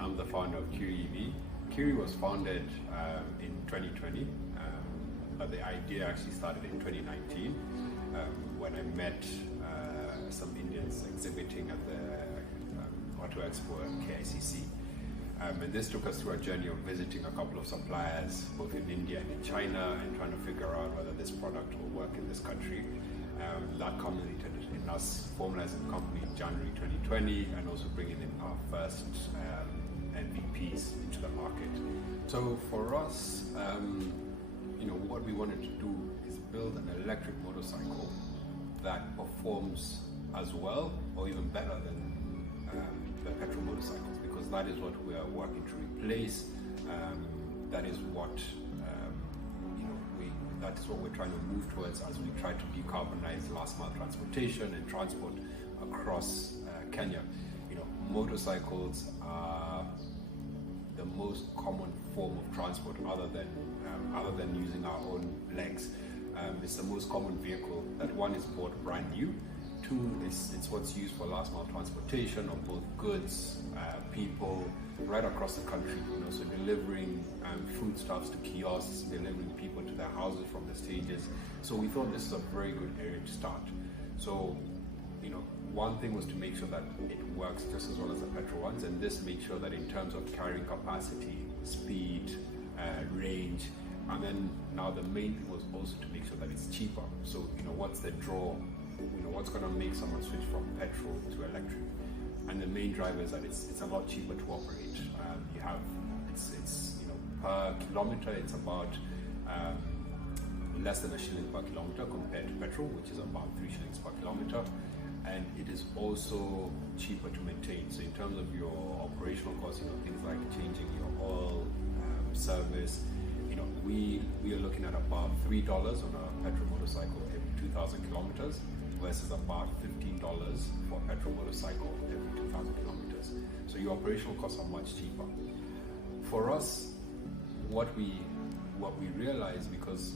I'm the founder of Kiri EV. Kiri was founded in 2020, but the idea actually started in 2019 when I met some Indians exhibiting at the Auto Expo at KICC. And this took us through a journey of visiting a couple of suppliers, both in India and in China, and trying to figure out whether this product will work in this country. That culminated in us formalizing the company in January 2020 and also bringing in our first MVPs into the market. So for us, what we wanted to do is build an electric motorcycle that performs as well or even better than the petrol motorcycles, because that is what we are working to replace. That is what that is what we're trying to move towards as we try to decarbonize last mile transportation and transport across Kenya. Motorcycles are the most common form of transport other than using our own legs. It's the most common vehicle that, one, is bought brand new. Two, it's what's used for last mile transportation of both goods, people, right across the country. So delivering foodstuffs to kiosks, delivering people to their houses from the stages. So we thought this is a very good area to start. So, one thing was to make sure that it works just as well as the petrol ones, and this makes sure that in terms of carrying capacity, speed, range, and then now the main thing was also to make sure that it's cheaper. So, what's the draw? What's going to make someone switch from petrol to electric? And the main driver is that it's a lot cheaper to operate. It's per kilometer, it's about less than a shilling per kilometer compared to petrol, which is about 3 shillings per kilometer. And it is also cheaper to maintain. So in terms of your operational costs, things like changing your oil, service, we are looking at about $3 on a petrol motorcycle every 2,000 kilometers versus about $15 for a petrol motorcycle every 2,000 kilometers. So your operational costs are much cheaper. For us, what we realize, because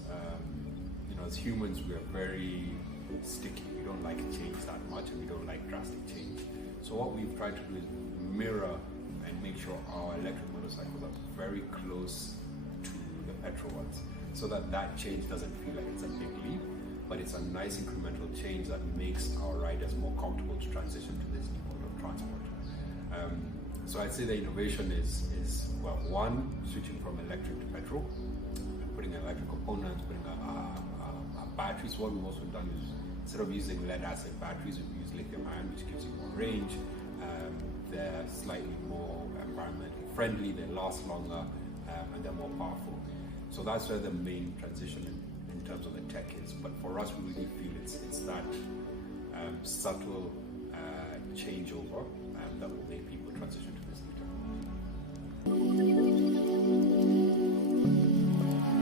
as humans we are very sticky, we don't like change that much, and we don't like drastic change. So what we've tried to do is mirror and make sure our electric motorcycles are very close to the petrol ones, so that change doesn't feel like it's a big leap, but it's a nice incremental change that makes our riders more comfortable to transition to this new mode of transport. So I'd say the innovation is one, switching from electric to petrol, putting electric components, putting a battery. So what we've also done is, instead of using lead acid batteries, we've used lithium ion, which gives you more range. They're slightly more environmentally friendly, they last longer, and they're more powerful. So that's where the main transition in terms of the tech is. But for us, we really feel it's that subtle changeover that will make people transition to this new technology.